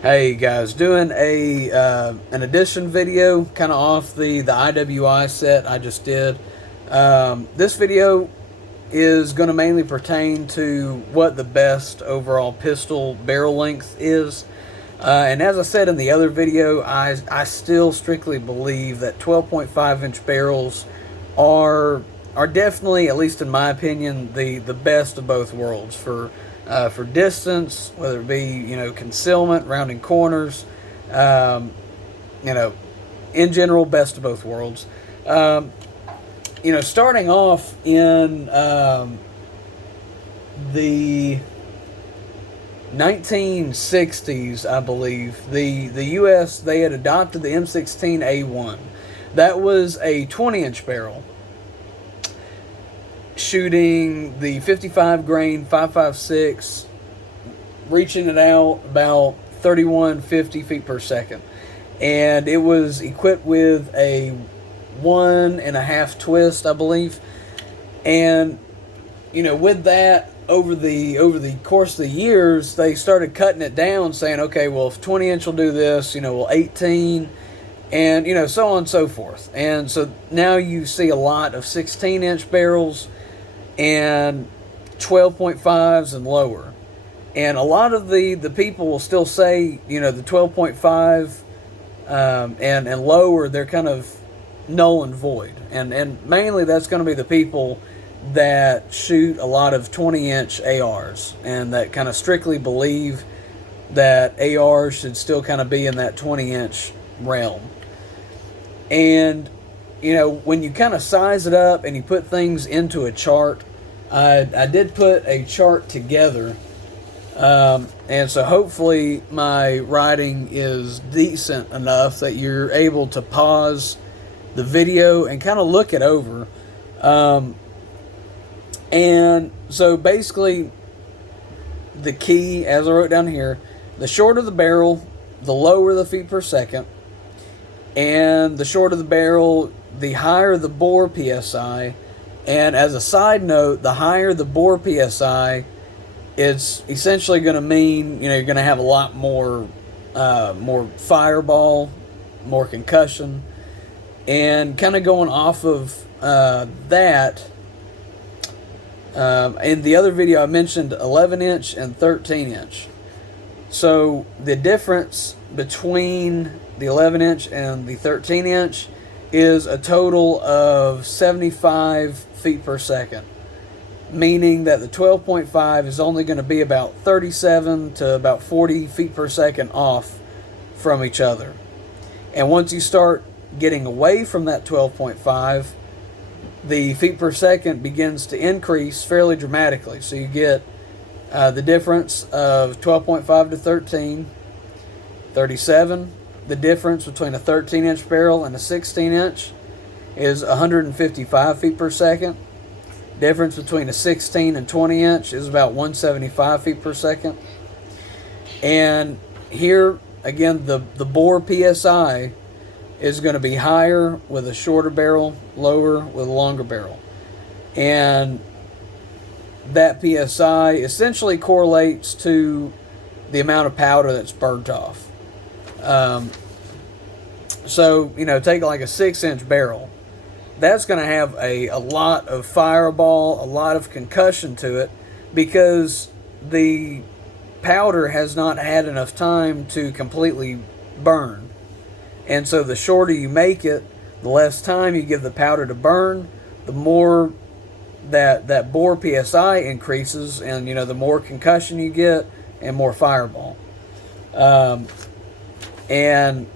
Hey guys, doing a an addition video, kind of off the IWI set I just did. This video is going to mainly pertain to what the best overall pistol barrel length is. And as I said in the other video, I still strictly believe that 12.5 inch barrels are definitely, at least in my opinion, the best of both worlds for distance, whether it be concealment, rounding corners, you know, in general, best of both worlds. Starting off in the 1960s, I believe, the U.S., they had adopted the M16A1. That was a 20-inch barrel, shooting the 55 grain 5.56, reaching it out about 3150 feet per second. And it was equipped with a 1.5 twist, I believe. And with that, over the course of the years, they started cutting it down, saying, okay, well, if 20 inch will do this, well, 18, and so on and so forth. And so now you see a lot of 16-inch barrels and 12.5s and lower. And a lot of the people will still say, the 12.5 and lower, they're kind of null and void. And mainly that's going to be the people that shoot a lot of 20-inch ARs and that kind of strictly believe that ARs should still kind of be in that 20-inch realm. And, when you kind of size it up and you put things into a chart, I did put a chart together. And so hopefully my writing is decent enough that you're able to pause the video and kind of look it over. And so basically the key, as I wrote down here, the shorter the barrel, the lower the feet per second. And the shorter the barrel, the higher the bore PSI. And as a side note, the higher the bore PSI, it's essentially going to mean, you're going to have a lot more fireball, more concussion. And kind of going off of that, in the other video I mentioned 11-inch and 13-inch. So the difference between the 11-inch and the 13-inch is a total of 75 feet per second, meaning that the 12.5 is only going to be about 37 to about 40 feet per second off from each other. And once you start getting away from that 12.5, the feet per second begins to increase fairly dramatically. So you get the difference of 12.5 to 13, 37. The difference between a 13-inch barrel and a 16-inch is 155 feet per second. Difference between a 16 and 20-inch is about 175 feet per second. And here, again, the bore PSI is going to be higher with a shorter barrel, lower with a longer barrel. And that PSI essentially correlates to the amount of powder that's burnt off. So, take like a 6-inch barrel. That's going to have a lot of fireball, a lot of concussion to it, because the powder has not had enough time to completely burn. And so the shorter you make it, the less time you give the powder to burn, the more that bore PSI increases, and the more concussion you get and more fireball. And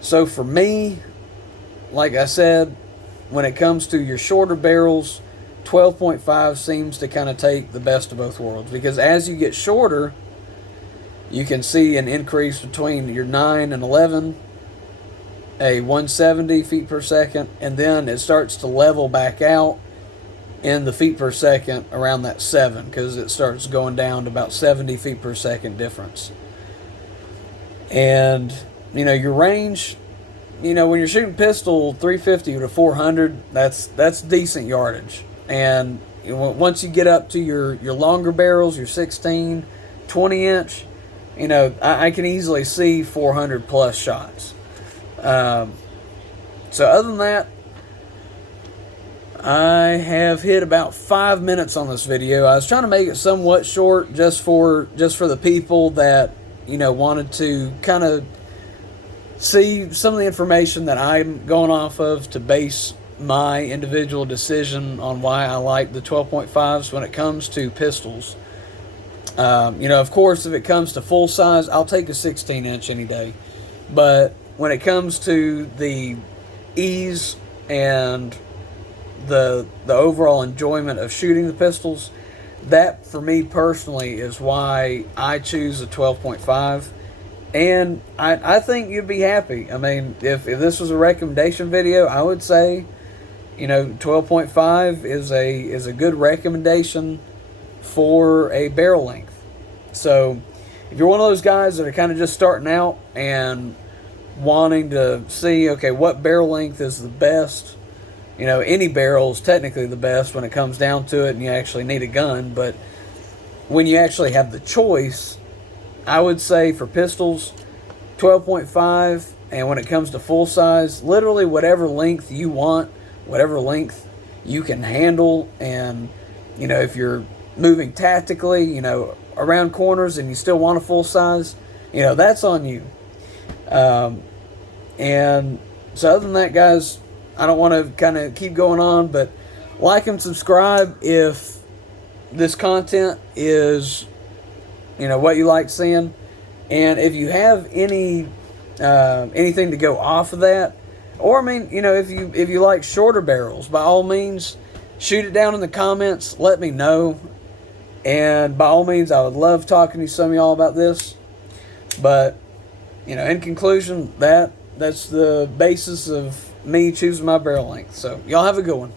so for me, like I said, when it comes to your shorter barrels, 12.5 seems to kind of take the best of both worlds, because as you get shorter, you can see an increase between your 9 and 11, a 170 feet per second, and then it starts to level back out in the feet per second around that 7, because it starts going down to about 70 feet per second difference. And your range, when you're shooting pistol 350 to 400, that's decent yardage. And once you get up to your longer barrels, your 16, 20 inch, you know, I can easily see 400 plus shots. So other than that, I have hit about 5 minutes on this video. I was trying to make it somewhat short, just for the people that, you know, wanted to kind of see some of the information that I'm going off of to base my individual decision on why I like the 12.5s when it comes to pistols. You know, of course, if it comes to full size, I'll take a 16-inch any day. But when it comes to the ease and the overall enjoyment of shooting the pistols, that for me personally is why I choose a 12.5. And I think you'd be happy. I mean, if this was a recommendation video, I would say, you know, 12.5 is a good recommendation for a barrel length. So if you're one of those guys that are kind of just starting out and wanting to see, okay, what barrel length is the best, you know, any barrel is technically the best when it comes down to it and you actually need a gun, but when you actually have the choice, I would say for pistols, 12.5, and when it comes to full size, literally whatever length you want, whatever length you can handle. And, you know, if you're moving tactically, you know, around corners and you still want a full size, you know, that's on you. And so other than that, guys, I don't want to kind of keep going on, but like and subscribe if this content is, you know, what you like seeing. And if you have anything to go off of that, or I mean, you know, if you like shorter barrels, by all means, shoot it down in the comments. Let me know. And by all means, I would love talking to some of y'all about this. But, you know, in conclusion, that's the basis of me choosing my barrel length. So y'all have a good one.